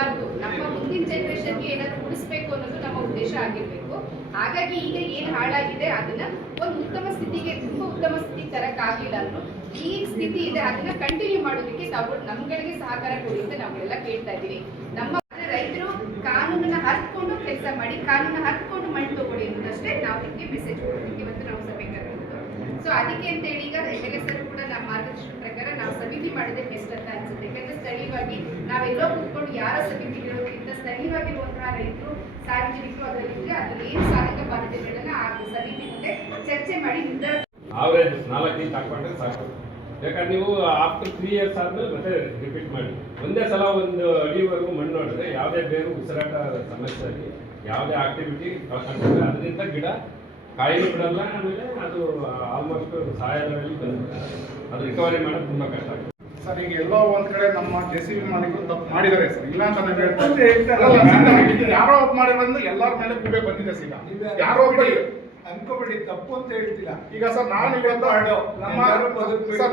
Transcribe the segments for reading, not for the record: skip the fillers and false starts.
ಆಗಬಾರ್ದು, ನಮ್ಮ ಮುಂದಿನ ಜನರೇಷನ್ಗೆ ಏನಾದ್ರು ಉಳಿಸ್ಬೇಕು ಅನ್ನೋದು ನಮ್ಮ ಉದ್ದೇಶ ಆಗಿರ್ಬೇಕು. ಹಾಗಾಗಿ ಈಗ ಏನು ಹಾಳಾಗಿದೆ ಅದನ್ನ ಒಂದು ಉತ್ತಮ ಸ್ಥಿತಿಗೆ, ತುಂಬಾ ಉತ್ತಮ ಸ್ಥಿತಿಗೆ ತರಕ್ಕಾಗಿಲ್ಲ ಅಂದ್ರು ಈ ಸ್ಥಿತಿ ಇದೆ ಅದನ್ನ ಕಂಟಿನ್ಯೂ ಮಾಡೋದಕ್ಕೆ ತಾವು ನಮ್ಗಳಿಗೆ ಸಹಕಾರ ಕೊಡಿ ಅಂತ ನಾವೆಲ್ಲ ಕೇಳ್ತಾ ಇದೀವಿ. ನಮ್ಮ ರೈತರು ಕಾನೂನನ್ನ ಹರ್ಕೊಂಡು ಕೆಲಸ ಮಾಡಿ, ಕಾನೂನನ್ನ ಹರ್ಕೊಂಡು ಮಣ್ಣು ತಗೊಳ್ಳಿ ಅನ್ನೋದಷ್ಟೇ ನಾವು ನಿಮಗೆ ಮೆಸೇಜ್ ಕೊಡೋದಕ್ಕೆ ಇವತ್ತು ನಾವು ಸಭೆ ಕರೆದಿದ್ದು. ಸೊ ಅದಕ್ಕೆ ಅಂತ ಹೇಳಿ ಈಗ ಸರ್ ಕೂಡ ನಮ್ಮ ಮಾರ್ಗದರ್ಶನ ಪ್ರಕಾರ ನಾವು ಸಮಿತಿ ಮಾಡೋದೇ ಬೆಸ್ಟ್ ಅಂತ ಅನ್ಸುತ್ತೆ. ಯಾಕಂದ್ರೆ ಸ್ಥಳೀಯವಾಗಿ ನಾವೆಲ್ಲೋ ಕೂತ್ಕೊಂಡು ಯಾರ ಸಮಿತಿ ಇರೋದ್ರಿಂದ ಸ್ಥಳೀಯವಾಗಿರುವಂತಹ ರೈತರು ಸಾರ್ವಜನಿಕರು ಅದರಲ್ಲಿ ಏನು ಸಾಧಕ ಬಾಧ್ಯತೆಗಳನ್ನ ಆ ಸಮಿತಿ ಮುಂದೆ ಚರ್ಚೆ ಮಾಡಿ ನಿರ್ಧಾರ ಆವರೇಜ್ 4 ಇಂಚ್ ಹಾಕೊಂಡ್ರೆ ಸಾಕು. ಯಾಕಂದ್ರೆ ನೀವು ಆಫ್ಟರ್ 3 years ಆದ್ಮೇಲೆ ಮತ್ತೆ ರಿಪೀಟ್ ಮಾಡಿ. ಒಂದೇ ಸಲ ಒಂದು ಅಡಿವರೆಗೂ ಮಣ್ಣು ನೋಡಿದ್ರೆ ಯಾವುದೇ ಬೇರು ಉಸಿರಾಟ ಸಮಸ್ಯೆ ಆಗಿ ಯಾವುದೇ ಆಕ್ಟಿವಿಟಿ ಕಳ್ಕೊಂಡ್ರೆ ಅದರಿಂದ ಗಿಡ ಕಾಯಿಲೆ ಬಿಡಲ್ಲ. ಆಮೇಲೆ ಅದು ಆಲ್ಮೋಸ್ಟ್ ಸಾಯೋದ್ರಲ್ಲಿ ಬಂದ್ಬಿಡುತ್ತೆ. ಅದು ರಿಕವರಿ ಮಾಡೋದು ತುಂಬ ಕಷ್ಟ ಆಗ್ತದೆ ಸರ್. ಈಗ ಎಲ್ಲೋ ಒಂದ್ ಕಡೆ ನಮ್ಮ JCB ಮಾಲೀಕರು ತಪ್ಪು ಮಾಡಿದ್ದಾರೆ ಸರ್, ಇಲ್ಲ ಅಂತ ನಾವು ಹೇಳ್ತಾರೆ. ಯಾರೋ ಒಬ್ಬ ಮಾಡಿರೋದ್ರಿಂದ ಎಲ್ಲರ ಮೇಲೆ ಕೂಬೆ ಬಂದಿದೆ ಸರ್. ಈಗ ಯಾರೋ ಒಬ್ಬ ಅನ್ಕೋಬೇಡಿ, ತಪ್ಪು ಅಂತ ಹೇಳ್ತಿಲ್ಲ. ಈಗ ಸರ್ ನಾನು ಇವತ್ತು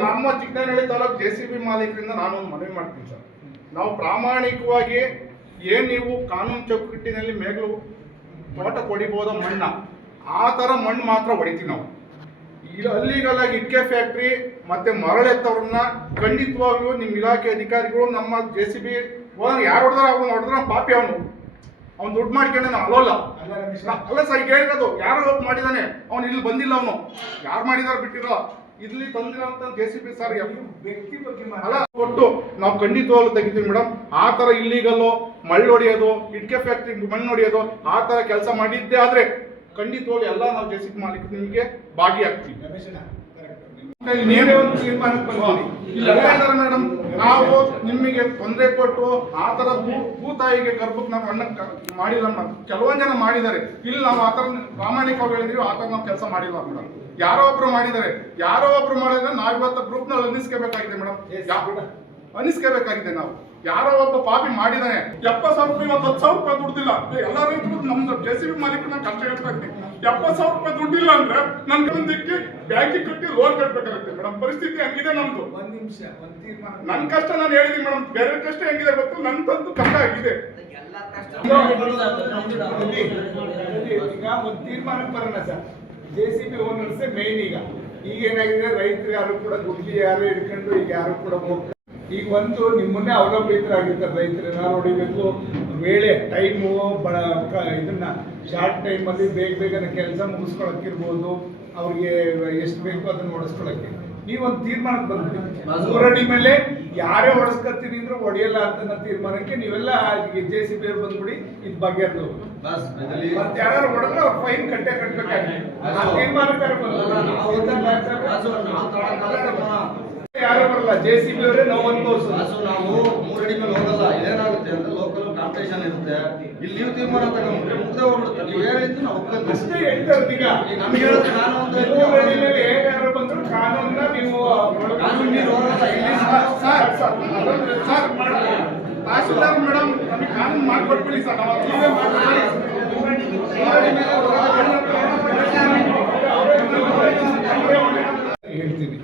ನಮ್ಮ ಚಿಕ್ಕನಹಳ್ಳಿ ತಾಲೂಕು JCB ಮಾಲೀಕರಿಂದ ನಾನು ಒಂದು ಮನವಿ ಮಾಡ್ತೀನಿ ಸರ್. ನಾವು ಪ್ರಾಮಾಣಿಕವಾಗಿ ಏನ್ ನೀವು ಕಾನೂನು ಚೌಕಟ್ಟಿನಲ್ಲಿ ಮೇಗಲು ತೋಟ ಹೊಡಿಬೋದ ಮಣ್ಣ ಆ ತರ ಮಣ್ಣು ಮಾತ್ರ ಹೊಡಿತೀವಿ ನಾವು. ಅಲ್ಲಿಗೆಲ್ಲ ಇಟ್ಕೆ ಫ್ಯಾಕ್ಟ್ರಿ ಮತ್ತೆ ಮರಳೆತ್ತವ್ರನ್ನ ಖಂಡಿತವಾಗ್ಲೂ ನಿಮ್ಮ ಇಲಾಖೆ ಅಧಿಕಾರಿಗಳು ನಮ್ಮ JCB ಯಾರು ಹೊಡೆದ್ರೆ ಪಾಪಿ ಅವ್ನು ದುಡ್ಡು ಮಾಡ್ಕೊಂಡೆ ನಾವು ಅಲ್ಲೋಲ್ಲ. ಅಲ್ಲ ಸರ್, ಈಗ ಹೇಳಿರೋದು ಯಾರೋ ಒಬ್ಬ ಮಾಡಿದಾನೆ, ಅವ್ನು ಇಲ್ಲಿ ಬಂದಿಲ್ಲ, ಅವನು ಯಾರು ಮಾಡಿದಾರ ಬಿಟ್ಟಿರೋ ಇಲ್ಲಿ ತಂದಿರೋಂತ JCB ಸರ್ ವ್ಯಕ್ತಿ ಬಗ್ಗೆ ಅಲ್ಲ ಒಟ್ಟು ನಾವು ಖಂಡಿತವಾಗ್ಲೂ ತೆಗಿತೀವಿ ಮೇಡಮ್. ಆ ತರ ಇಲ್ಲಿಗಲ್ಲು ಮಳ್ಳು ಹೊಡೆಯೋದು, ಇಟ್ಕೆ ಫ್ಯಾಕ್ಟ್ರಿ ಮಣ್ಣು ಹೊಡೆಯೋದು ಆ ತರ ಕೆಲಸ ಮಾಡಿದ್ದೆ ಆದ್ರೆ ಖಂಡಿತವಾಗ್ಲೂ ಎಲ್ಲ ನಾವು JCB ಮಾಲೀಕರು ನಿಮಗೆ ಭಾಗಿಯಾಗ್ತೀವಿ. ಮೇಡಮ್ ನಾವು ನಿಮಗೆ ತೊಂದರೆ ಕೊಟ್ಟು ಆ ತರ ಭೂತಾಯಿಗೆ ಗರ್ಭಕ್ಕೆ ನಾವು ಅಣ್ಣ ಮಾಡಿಲ್ಲ ಮೇಡಮ್. ಕೆಲವೊಂದು ಜನ ಮಾಡಿದ್ದಾರೆ, ಇಲ್ಲಿ ನಾವು ಆ ತರ ಪ್ರಾಮಾಣಿಕವಾಗಿ ಹೇಳಿದ್ವಿ, ಆ ತರ ನಾವು ಕೆಲಸ ಮಾಡಿಲ್ಲ ಮೇಡಮ್. ಯಾರೋ ಒಬ್ರು ಮಾಡಿದ್ದಾರೆ, ಯಾರೋ ಒಬ್ರು ಮಾಡಿದ್ರೆ ನಾವು ಇವತ್ತು ಗ್ರೂಪ್ ನಲ್ಲಿ ಅನ್ನಿಸ್ಕೋಬೇಕಾಗಿದೆ ಮೇಡಮ್. ಅನ್ನಿಸ್ಕೋಬೇಕಾಗಿದೆ ನಾವು ಯಾರೋ ಒಬ್ಬ ಪಾಪಿ ಮಾಡಿದಾನೆ 70,000 ರೂಪಾಯಿ, 10,000 ರೂಪಾಯಿ ದುಡ್ಡಿಲ್ಲ. ಎಲ್ಲ ರೈತರು ನಮ್ದು JCB ಮಾಲೀಕರು ನಾನು ಕಷ್ಟ ಹೇಳ್ತಾ ಇದ್ದೀನಿ. 70,000 ರೂಪಾಯಿ ದುಡ್ಡಿಲ್ಲ ಅಂದ್ರೆ ನನ್ನ ಕಡೆಗೆ ಬ್ಯಾಂಕಿಗೆ ಕಟ್ಟಿ ಲೋನ್ ಕಟ್ಟಬೇಕಾಗುತ್ತೆ ಮೇಡಮ್. ಪರಿಸ್ಥಿತಿ ಹಂಗಿದೆ ನಮ್ದು. ಒಂದ್ ನಿಮಿಷ, ಒಂದ್ ತೀರ್ಮಾನ. ನನ್ನ ಕಷ್ಟ ನಾನು ಹೇಳಿದೀನಿ ಮೇಡಮ್, ಬೇರೆ ಕಷ್ಟ ಹೆಂಗಿದೆ ಗೊತ್ತು, ನಂದಂತೂ ಕಷ್ಟ ಆಗಿದೆ. ಈಗ ಒಂದ್ ತೀರ್ಮಾನಕ್ಕೆ ಬರೋಣ ಸರ್. JCB owners main. ಈಗ ಏನಾಗಿದೆ, ರೈತರು ಯಾರು ಕೂಡ ದುಡ್ಡು ಯಾರು ಹಿಡ್ಕೊಂಡು ಈಗ ಯಾರು ಕೂಡ ಹೋಗ್ತಾರೆ. ಈಗ ಒಂದು ನಿಮ್ಮನ್ನೇ ಅವಲಂಬಿತರಾಗಿರ್ತಾರೆ ರೈತರು. ಏನಾರು ಹೊಡಿಬೇಕು, ವೇಳೆ ಟೈಮು ಇದನ್ನ ಶಾರ್ಟ್ ಟೈಮಲ್ಲಿ ಬೇಗನೆ ಕೆಲಸ ಮುಗಿಸ್ಕೊಳಕ್ಕಿರ್ಬೋದು, ಅವ್ರಿಗೆ ಎಷ್ಟು ಬೇಕೋ ಅದನ್ನ ಹೊಡೆಸ್ಕೊಳಕ್ಕೆ ನೀವೊಂದು ತೀರ್ಮಾನಕ್ಕೆ ಬಂದ್ರಿ. 3 ಅಡಿ ಮೇಲೆ ಯಾರೇ ಹೊಡೆಸ್ಕೊತೀನಿ ಅಂದ್ರೆ ಹೊಡೆಯಲ್ಲ ಅಂತ ತೀರ್ಮಾನಕ್ಕೆ ನೀವೆಲ್ಲ JCB ಅವ್ರು ಬಂದ್ಬಿಡಿ, ಇದು ಬಗೆಹರಿದು. ಮತ್ತೆ ಯಾರು ಹೊಡೆದ್ರೆ ಅವ್ರು ಫೈನ್ ಕಟ್ಟಬೇಕಾಗಿದೆ. ಆ ತೀರ್ಮಾನಕ್ಕೆ ಯಾರು ಬರಲ್ಲ, JCB ಅವರೇ ನಾವು ಅನ್ಭವಿಸೋದು. ನಾವು 3 ಅಡಿ ಮೇಲೆ ಹೋಗಲ್ಲ. ಇದೇನಾಗುತ್ತೆ ಅಂದ್ರೆ ಲೋಕಲ್ ಕಾಂಪಿಟೇಷನ್ ಇರುತ್ತೆ. ಇಲ್ಲಿ ನೀವು ತೀರ್ಮಾನ ತಗೊಂಡ್ರೆ ಮುಗ್ದೆ ಹೋಗ್ಬಿಡುತ್ತೆ. ನೀವು ಹೇಳಿದ್ದು ನಾವು ಅಷ್ಟೇ ಹೇಳ್ತಾರೆ. ಈಗ ನಮ್ಗೆ ಹೇಳಿದ್ರೆ ನಾನು ಒಂದು 3 ಅಡಿ ಮೇಲೆ ಯಾರು ಬಂದ್ರು ಕಾನೂನನ್ನ ನೀವು ಕಾನೂನು ನೀರು ಹೋಗಲ್ಲ. ತಹಸೀಲ್ದಾರ್ ಮೇಡಮ್ ನಮಗೆ ಕಾನೂನು ಮಾಡ್ಕೊಟ್ಬಿಡಿ ಸರ್. ನಾವು ನೀವೇ ಹೇಳ್ತೀನಿ,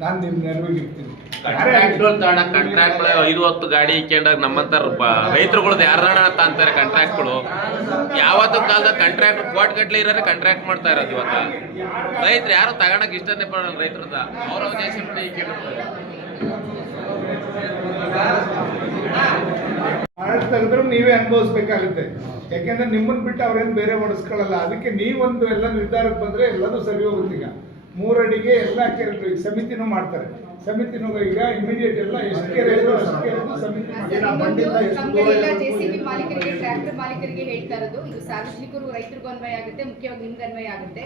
ನಾನು ನಿಮ್ಮ ನೆರವಿಗಿರ್ತೀನಿ. ಕಾಂಟ್ರಾಕ್ಟ್ಗಳು ತಗೊಂಡ ಕಾಂಟ್ರಾಕ್ಟ್ಗಳು 5-10 ಗಾಡಿ ಇಕ್ಕೊಂಡಾಗ ನಮ್ಮಂತರ ರೈತರುಗಳದ್ದು ಯಾರ್ದಾಣ ಅಂತ ಅಂತಾರೆ ಕಾಂಟ್ರಾಕ್ಟ್ಗಳು. ಯಾವತ್ತೂ ಕಾಲದ ಕಾಂಟ್ರಾಕ್ಟ್ ಕೋಟ್ ಗಟ್ಲೆ ಇರೋರೆ ಕಾಂಟ್ರಾಕ್ಟ್ ಮಾಡ್ತಾ ಇರೋದು. ಇವತ್ತು ರೈತರು ಯಾರು ತಗೊಳಕ್ ಇಷ್ಟನೇ ಪಡೋಲ್ಲ. ರೈತರದ ಅವ್ರ ತೆಗೆದ್ರು ನೀವೇ ಅನುಭವಿಸ್ಬೇಕಾಗುತ್ತೆ. ಯಾಕೆಂದ್ರೆ ನಿಮ್ಮನ್ನ ಬಿಟ್ಟು ಅವ್ರೇನು ಬೇರೆ ಹೊಡೆಸ್ಕೊಳ್ಳಲ್ಲ. ಅದಕ್ಕೆ ನೀವೊಂದು ಎಲ್ಲ ನಿರ್ಧಾರಕ್ಕೆ ಬಂದ್ರೆ ಎಲ್ಲನೂ ಸರಿ ಹೋಗುತ್ತೆ. ಈಗ 3 ಅಡಿಗೆ ಎಲ್ಲ ಕೆರೆಗಳು ಈಗ ಸಮಿತಿನೂ ಮಾಡ್ತಾರೆ. ಸಮಿತಿನೂ ಈಗ ಇಮಿಡಿಯೇಟ್ ಎಲ್ಲ ಎಷ್ಟು ಕೆರೆ ಇದ್ರು ಅಷ್ಟು ಕೆರೆ ಸಮಿತಿ ನಮ್ಗೆಲ್ಲ JCB ಮಾಲೀಕರಿಗೆ, ಟ್ರ್ಯಾಕ್ಟರ್ ಮಾಲೀಕರಿಗೆ ಹೇಳ್ತಾ ಇರೋದು, ಇದು ಸಾರ್ವಜನಿಕರು ರೈತರಿಗೂ ಅನ್ವಯ ಆಗುತ್ತೆ, ಮುಖ್ಯವಾಗಿ ನಿಮ್ಗೆ ಅನ್ವಯ ಆಗುತ್ತೆ.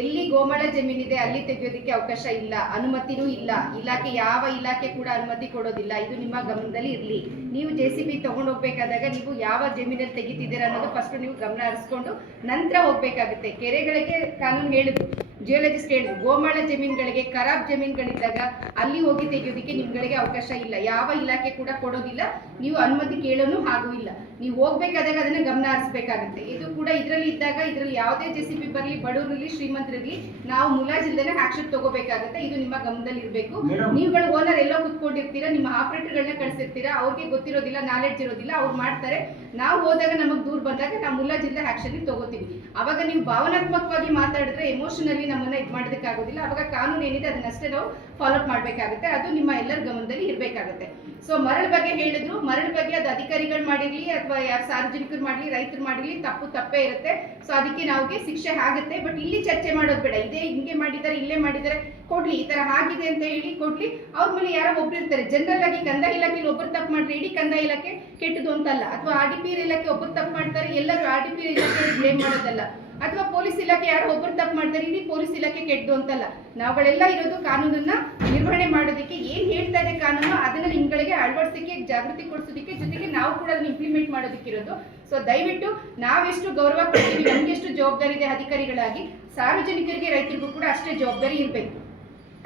ಎಲ್ಲಿ ಗೋಮಾಳ ಜಮೀನಿದೆ ಅಲ್ಲಿ ತೆಗೆಯೋದಕ್ಕೆ ಅವಕಾಶ ಇಲ್ಲ, ಅನುಮತಿನೂ ಇಲ್ಲ. ಇಲಾಖೆ ಯಾವ ಇಲಾಖೆ ಕೂಡ ಅನುಮತಿ ಕೊಡೋದಿಲ್ಲ. ಇದು ನಿಮ್ಮ ಗಮನದಲ್ಲಿ ಇರಲಿ. ನೀವು JCB ತಗೊಂಡು ಹೋಗ್ಬೇಕಾದಾಗ ನೀವು ಯಾವ ಜಮೀನಲ್ಲಿ ತೆಗಿತಿದ್ದೀರಾ ಅನ್ನೋದು ಫಸ್ಟ್ ನೀವು ಗಮನ ಹರಿಸ್ಕೊಂಡು ನಂತರ ಹೋಗ್ಬೇಕಾಗುತ್ತೆ. ಕೆರೆಗಳಿಗೆ ಕಾನೂನು ಹೇಳಿದ್ರು, ಜಿಯೋಲಜಿಸ್ಟ್ ಹೇಳಿದ್ರು, ಗೋಮಾಳ ಜಮೀನುಗಳಿಗೆ ಖರಾಬ್ ಜಮೀನುಗಳಿದ್ದಾಗ ಅಲ್ಲಿ ಹೋಗಿ ತೆಗೆಯೋದಕ್ಕೆ ನಿಮ್ಗಳಿಗೆ ಅವಕಾಶ ಇಲ್ಲ. ಯಾವ ಇಲಾಖೆ ಕೂಡ ಕೊಡೋದಿಲ್ಲ. ನೀವು ಅನುಮತಿ ಕೇಳೋನು ಹಾಗೂ ಇಲ್ಲ. ನೀವು ಹೋಗ್ಬೇಕಾದಾಗ ಅದನ್ನ ಗಮನ ಹರಿಸಬೇಕಾಗುತ್ತೆ. ಇದು ಕೂಡ ಇದರಲ್ಲಿ ಇದ್ದಾಗ ಇದರಲ್ಲಿ ಯಾವುದೇ JCB ಬರಲಿ, ಬಡವರಿರಲಿ, ಶ್ರೀಮಂತರಿರಲಿ, ನಾವು ಮುಲಾಜಿಲ್ದೇನೆ ಆಕ್ಷನ್ ತಗೋಬೇಕಾಗುತ್ತೆ. ಇದು ನಿಮ್ಮ ಗಮನದಲ್ಲಿ ಇರಬೇಕು. ನೀವುಗಳು ಓನರ್ ಎಲ್ಲೋ ಕುತ್ಕೊಂಡಿರ್ತೀರಾ, ನಿಮ್ಮ ಆಪರೇಟರ್ಗಳನ್ನ ಕಳಿಸಿರ್ತೀರಾ, ಅವ್ರಿಗೆ ಗೊತ್ತಿರೋದಿಲ್ಲ, ನಾಲೆಡ್ಜ್ ಇರೋದಿಲ್ಲ, ಅವ್ರು ಮಾಡ್ತಾರೆ. ನಾವು ಹೋದಾಗ ನಮಗೆ ದೂರ ಬಂದಾಗ ನಾವು ಮುಲಾಜಿಲ್ದೆ ಆಕ್ಷನ್ ತಗೋತೀವಿ. ಅವಾಗ ನೀವು ಭಾವನಾತ್ಮಕವಾಗಿ ಮಾತಾಡಿದ್ರೆ ಎಮೋಷನಲಿ ನಮ್ಮನ್ನ ಇದು ಮಾಡೋದಕ್ಕಾಗೋದಿಲ್ಲ. ಅವಾಗ ಕಾನೂನು ಏನಿದೆ ಅದನ್ನಷ್ಟೇ ನಾವು ಫಾಲೋ ಅಪ್ ಮಾಡಬೇಕಾಗುತ್ತೆ. ಅದು ನಿಮ್ಮ ಎಲ್ಲರ ಗಮನದಲ್ಲಿ ಇರಬೇಕಾಗುತ್ತೆ. ಸೊ ಮರಳು ಬಗ್ಗೆ ಹೇಳಿದ್ರು, ಮರಳು ಬಗ್ಗೆ ಅದು ಅಧಿಕಾರಿಗಳು ಮಾಡಿರ್ಲಿ ಅಥವಾ ಯಾರು ಸಾರ್ವಜನಿಕರು ಮಾಡಲಿ, ರೈತರು ಮಾಡಲಿ, ತಪ್ಪೇ ಇರುತ್ತೆ. ಸೊ ಅದಕ್ಕೆ ನಾವ್ಗೆ ಶಿಕ್ಷೆ ಆಗುತ್ತೆ. ಬಟ್ ಇಲ್ಲಿ ಚರ್ಚೆ ಮಾಡೋದು ಬೇಡ. ಇದೇ ಹಿಂಗೆ ಮಾಡಿದ್ದಾರೆ, ಇಲ್ಲೇ ಮಾಡಿದ್ದಾರೆ, ಕೊಡ್ಲಿ, ಈ ತರ ಆಗಿದೆ ಅಂತ ಹೇಳಿ ಕೊಡ್ಲಿ. ಅವ್ರ ಮೇಲೆ ಯಾರೋ ಒಬ್ರು ಇರ್ತಾರೆ. ಜನರಲ್ ಆಗಿ ಕಂದಾಯ ಇಲಾಖೆಯಲ್ಲಿ ಒಬ್ಬರು ತಪ್ಪು ಮಾಡಿದ್ರೆ ಇಡೀ ಕಂದಾಯ ಇಲಾಖೆ ಕೆಟ್ಟದು ಅಂತಲ್ಲ, ಅಥವಾ RDPR ಇಲಾಖೆ ಒಬ್ಬರು ತಪ್ಪು ಮಾಡ್ತಾರೆ ಎಲ್ಲರೂ RDPR ಇಲಾಖೆ ಬ್ಲೇಮ್ ಮಾಡೋದಲ್ಲ, ಅಥವಾ ಪೊಲೀಸ್ ಇಲಾಖೆ ಯಾರು ಒಬ್ಬರು ತಪ್ಪು ಮಾಡ್ತಾರೆ ಇಡೀ ಪೊಲೀಸ್ ಇಲಾಖೆ ಕೆಟ್ಟದು ಅಂತಲ್ಲ. ನಾವುಗಳೆಲ್ಲ ಇರೋದು ಕಾನೂನನ್ನ ನಿರ್ವಹಣೆ ಮಾಡೋದಕ್ಕೆ. ಏನ್ ಹೇಳ್ತಾ ಇದೆ ಕಾನೂನು ಅದನ್ನ ನಿಮ್ಗಳಿಗೆ ಅಳವಡಿಸಲಿಕ್ಕೆ, ಜಾಗೃತಿ ಕೊಡಿಸೋದಕ್ಕೆ, ಜೊತೆಗೆ ನಾವು ಕೂಡ ಅದನ್ನ ಇಂಪ್ಲಿಮೆಂಟ್ ಮಾಡೋದಕ್ಕಿರೋದು. ಸೊ ದಯವಿಟ್ಟು ನಾವೆಷ್ಟು ಗೌರವ ಕೊಡ್ತೀವಿ, ನಮ್ಗೆ ಎಷ್ಟು ಜವಾಬ್ದಾರಿ ಇದೆ ಅಧಿಕಾರಿಗಳಾಗಿ, ಸಾರ್ವಜನಿಕರಿಗೆ, ರೈತರಿಗೂ ಕೂಡ ಅಷ್ಟೇ ಜವಾಬ್ದಾರಿ ಇರಬೇಕು.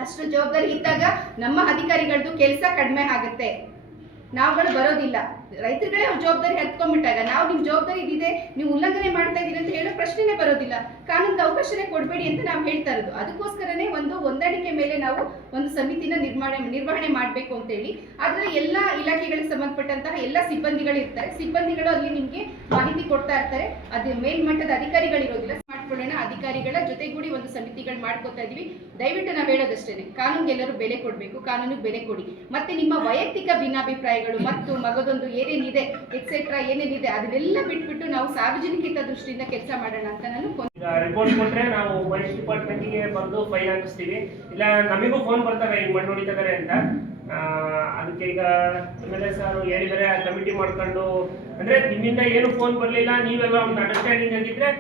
ಅಷ್ಟು ಜವಾಬ್ದಾರಿ ಇದ್ದಾಗ ನಮ್ಮ ಅಧಿಕಾರಿಗಳದ್ದು ಕೆಲಸ ಕಡಿಮೆ ಆಗುತ್ತೆ, ನಾವುಗಳು ಬರೋದಿಲ್ಲ. ರೈತರುಗಳೇ ಅವ್ರ ಜವಾಬ್ದಾರಿ ಹತ್ಕೊಂಡ್ಬಿಟ್ಟಾಗ ನಾವು ನಿಮ್ಮ ಜವಾಬ್ದಾರಿ ಇದಿದೆ, ನೀವು ಉಲ್ಲಂಘನೆ ಮಾಡ್ತಾ ಇದ್ದೀರಿ ಅಂತ ಹೇಳೋ ಪ್ರಶ್ನೆನೇ ಬರೋದಿಲ್ಲ. ಕಾನೂನಿಗೆ ಅವಕಾಶನೇ ಕೊಡಬೇಡಿ ಅಂತ ನಾವು ಹೇಳ್ತಾ ಇರೋದು. ಅದಕ್ಕೋಸ್ಕರನೇ ಒಂದು ಹೊಂದಾಣಿಕೆ ಮೇಲೆ ನಾವು ಒಂದು ಸಮಿತಿನ ನಿರ್ವಹಣೆ ಮಾಡಬೇಕು ಅಂತೇಳಿ. ಅದರಲ್ಲಿ ಎಲ್ಲ ಇಲಾಖೆಗಳಿಗೆ ಸಂಬಂಧಪಟ್ಟಂತಹ ಎಲ್ಲ ಸಿಬ್ಬಂದಿಗಳು ಇರ್ತಾರೆ. ಸಿಬ್ಬಂದಿಗಳು ಅಲ್ಲಿ ನಿಮಗೆ ಮಾಹಿತಿ ಕೊಡ್ತಾ ಇರ್ತಾರೆ. ಅದು ಮೇಲ್ಮಟ್ಟದ ಅಧಿಕಾರಿಗಳಿರೋದಿಲ್ಲ. ಮಾಡ್ಕೊಳ್ಳೋಣ, ಅಧಿಕಾರಿಗಳ ಜೊತೆಗೂಡಿ ಒಂದು ಸಮಿತಿಗಳು ಮಾಡ್ಕೋತಾ ಇದೀವಿ. ದಯವಿಟ್ಟು ನಾವು ಹೇಳೋದಷ್ಟೇನೆ, ಕಾನೂನಿಗೆ ಎಲ್ಲರೂ ಬೆಲೆ ಕೊಡಬೇಕು, ಕಾನೂನಿಗೆ ಬೆಲೆ ಕೊಡಿ. ಮತ್ತೆ ನಿಮ್ಮ ವೈಯಕ್ತಿಕ ಭಿನ್ನಾಭಿಪ್ರಾಯಗಳು ಮತ್ತು ಮಗದೊಂದು ಏನೇನಿದೆ ಎಕ್ಸೆಟ್ರಾ ಏನೇನಿದೆ ಅದನ್ನೆಲ್ಲ ಬಿಟ್ಬಿಟ್ಟು ನಾವು ಸಾರ್ವಜನಿಕ ಹಿತ ದೃಷ್ಟಿಯಿಂದ ಕೆಲಸ ಮಾಡೋಣ ಅಂತ ನಾನು ರಿಪೋರ್ಟ್ ಕೊಟ್ರೆ ನಾವು ಫಾರೆಸ್ಟ್ ಡಿಪಾರ್ಟ್ಮೆಂಟ್ಗೆ ಬಂದು ಫೈಲ್ ಹಾಕಿಸ್ತೀವಿ. ಇಲ್ಲ ನಮಗೂ ಫೋನ್ ಬರ್ತಾರೆ ಹಿಂಗ್ ಮಣ್ಣು ಹೊಡಿತಿದ್ದಾರೆ ಅಂತ. ಅದಕ್ಕೆ ಈಗ MLA ಸರ್ ಹೇಳಿದರೆ ಕಮಿಟಿ ಮಾಡ್ಕೊಂಡು, ಅಂದ್ರೆ ನಿಮ್ಮಿಂದ ಏನು ಫೋನ್ ಬರಲಿಲ್ಲ, ನೀವೆಲ್ಲ ಒಂದು ಅಂಡರ್ಸ್ಟ್ಯಾಂಡಿಂಗ್ ಆಗಿದ್ರೆ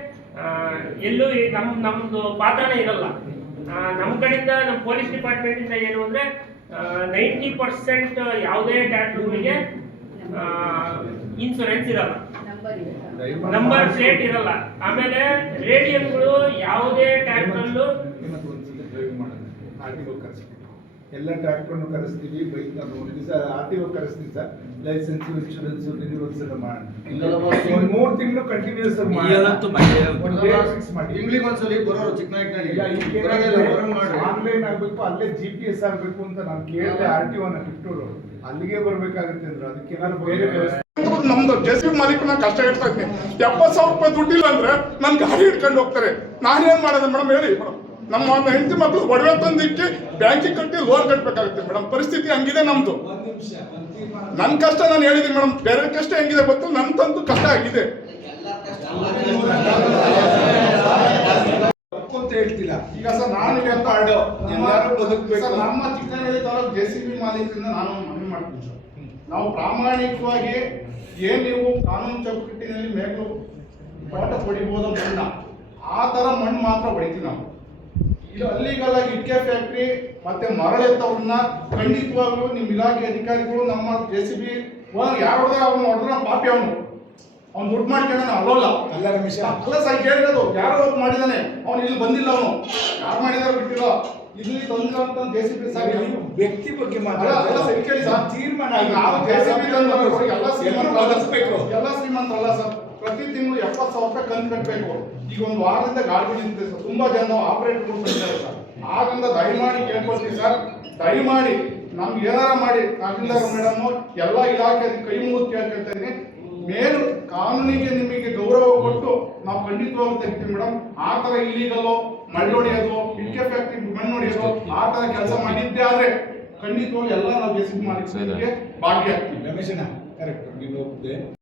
ಎಲ್ಲೂ ನಮ್ದು ಪಾತ್ರನೇ ಇರಲ್ಲ. ನಮ್ಮ ಕಡೆಯಿಂದ ನಮ್ಮ ಪೊಲೀಸ್ ಡಿಪಾರ್ಟ್ಮೆಂಟ್ ಇಂದ ಏನು ಅಂದ್ರೆ 90% ಯಾವುದೇ ಟ್ಯಾಕ್ಟರ್ಗಳಿಗೆ ಇನ್ಶೂರೆನ್ಸ್ ಇರಲ್ಲ, ನಂಬರ್ ಪ್ಲೇಟ್ ಇರಲ್ಲ. ಆಮೇಲೆ ರೇಡಿಯಂಗಳು ಯಾವುದೇ ಟ್ಯಾಕ್ಟರ್ಲ್ಲೂ ಎಲ್ಲ ಟ್ರ್ಯಾಕ್ಟರ್ನು ಕರೆಸ್ತೀವಿ. ಬೈಕ್ ನಾನು ಒಂದು ದಿವಸ RTO ಕರೆಸ್ತೀವಿ ಸರ್. ಲೈಸೆನ್ಸ್, ಇನ್ಶೂರೆನ್ಸ್, ರಿನ್ಯೂವಲ್ಸ್ ಎಲ್ಲ ಮಾಡಿ 3 ತಿಂಗಳು ಕಂಟಿನ್ಯೂಸ್ ತಿಂಗಳಿಗೆ ಒಂದ್ಸಲಿ ಬರೋರು ಚಿಕ್ಕನಾಯಕನಹಳ್ಳಿ ಆನ್ಲೈನ್ ಆಗ್ಬೇಕು, ಅಲ್ಲೇ GPS ಆಗ್ಬೇಕು ಅಂತ ನಾನು ಕೇಳಿದೆ. RTO ಕಿಟ್ಟೂರು ಅಲ್ಲಿಗೆ ಬರ್ಬೇಕಾಗುತ್ತೆ ಅಂದ್ರೆ ಅದಕ್ಕೆ ಏನಾದ್ರು ಬೇರೆ ವ್ಯವಸ್ಥೆ. ನಮ್ದು JCB ಮಾಲೀಕನ ಕಷ್ಟ ಇಡ್ತಾ ಇದ್ದೀನಿ. 70,000 ರೂಪಾಯಿ ದುಡ್ಡಿಲ್ಲ ಅಂದ್ರೆ ನನ್ ಗಾಡಿ ಹಿಡ್ಕೊಂಡು ಹೋಗ್ತಾರೆ. ನಾನೇನ್ ಮಾಡೋದು ಮೇಡಮ್ ಹೇಳಿ ಮೇಡಮ್? ನಮ್ಮ ಹೆಂಡತಿ ಮಕ್ಕಳು ಒಡವೆ ತಂದಿಕ್ಕೆ ಬ್ಯಾಂಕಿಗೆ ಕಟ್ಟಿ ಲೋನ್ ಕಟ್ಟಬೇಕಾಗುತ್ತೆ ಮೇಡಮ್. ಪರಿಸ್ಥಿತಿ ಹಂಗಿದೆ ನಮ್ದು. ನನ್ನ ಕಷ್ಟ ನಾನು ಹೇಳಿದ್ದೀನಿ ಮೇಡಮ್. ಬೇರೆ ಕಷ್ಟ ಹೆಂಗಿದೆ ಗೊತ್ತು, ನನ್ದಂತೂ ಕಷ್ಟ ಆಗಿದೆ ಅಂತ ಹೇಳ್ತಿಲ್ಲ. ಈಗ ಸರ್ ನಾನು ಎಲ್ಲರೂ ಬದುಕಬೇಕು. ನಮ್ಮ ಚಿಕ್ಕನಹಳ್ಳಿ ತಾಲೂಕು JCB ಮಾಲೀಕರಿಂದ ನಾನು ಮನವಿ ಮಾಡ್ತೀನಿ ಸರ್. ನಾವು ಪ್ರಾಮಾಣಿಕವಾಗಿ ಏನ್ ನೀವು ಕಾನೂನು ಚೌಕಟ್ಟಿನಲ್ಲಿ ಮೇಘಲು ಪಾಠ ಹೊಡಿಬೋದ ಮಣ್ಣ, ಆ ತರ ಮಣ್ಣು ಮಾತ್ರ ಹೊಡಿತೀವಿ ನಾವು. ಇದು ಅಲ್ಲಿಗಲ್ಲ ಇಟ್ಕೆ ಫ್ಯಾಕ್ಟ್ರಿ ಮತ್ತೆ ಮರಳೆತ್ತವ್ರನ್ನ ಖಂಡಿತವಾಗ್ಲೂ ನಿಮ್ಮ ಇಲಾಖೆ ಅಧಿಕಾರಿಗಳು ನಮ್ಮ JCB ಯಾರು ಹೊಡೆದ್ರೆ ಅವ್ನು ಹೊಡೆದ್ರೆ ಪಾಪಿ, ಅವ್ನು ದುಡ್ಡು ಮಾಡ್ಕೊಂಡ ಅಲ್ಲೋಲ್ಲ. ಅಲ್ಲ ರಮೇಶ, ಅಲ್ಲ ಸರ್ ಕೇಳಿರೋದು, ಯಾರೋ ಒಬ್ಬ ಮಾಡಿದಾನೆ, ಅವ್ನು ಇಲ್ಲಿ ಬಂದಿಲ್ಲ, ಅವನು ಯಾರು ಮಾಡಿದಾರೆ ಬಿಟ್ಟಿಲ್ಲ, ಇಲ್ಲಿ ತಂದಿಲ್ಲ ಅಂತ JCB ಸರ್. ವ್ಯಕ್ತಿ ಬಗ್ಗೆ ಕೇಳಿ ಸರ್, ತೀರ್ಮಾನ ನಾವು JCB ಎಲ್ಲ ಶ್ರೀಮಂತರಲ್ಲ ಸರ್. ಪ್ರತಿ ತಿಂಗಳು 70,000 ರೂಪಾಯಿ ಕಂತು ಕಟ್ಟಬೇಕು. ಈಗ ಒಂದು ವಾರದಿಂದ ಗಾಡಿ ನಿಂತಿದೆ ಸರ್. ತುಂಬಾ ಜನ ಆಪರೇಟರ್ಗಳು ಬಂದಿದ್ದಾರೆ ಸರ್. ಆಗಂದ ದಯಮಾಡಿ ಕೇಳ್ಕೊಳ್ತೀವಿ ಸರ್, ದಯಮಾಡಿ ನಮ್ಗೆ ಏನಾರ ಮಾಡಿ. ತಹಸೀಲ್ದಾರ್ ಮೇಡಮ್ ಎಲ್ಲ ಇಲಾಖೆ ಕೈ ಮುಗಿದು ಕೇಳ್ಕೊಳ್ತಾ ಇದೀನಿ. ಮೇಲು ಕಾನೂನಿಗೆ ನಿಮಗೆ ಗೌರವ ಕೊಟ್ಟು ನಾವು ಖಂಡಿತವಾಗ್ಲೂ ತೆಗಿತೀವಿ ಮೇಡಮ್. ಆ ತರ ಇಲ್ಲಿಗಲ್ಲೋ ಮಣ್ಣು ಹೊಡೆಯೋದು, ಇಟ್ಕೆ ಫ್ಯಾಕ್ಟ್ರಿ ಮಣ್ಣು ಹೊಡೆಯೋದು, ಆ ತರ ಕೆಲಸ ಮಾಡಿದ್ದೆ ಆದ್ರೆ ಖಂಡಿತವಾಗ್ಲೂ ಎಲ್ಲ ನಾವು JCB ಮಾಲೀಕರಿಗೆ ಭಾಗಿಯಾಗ್ತೀವಿ. ರಮೇಶನ ಕರೆಕ್ಟ್ ನೀವು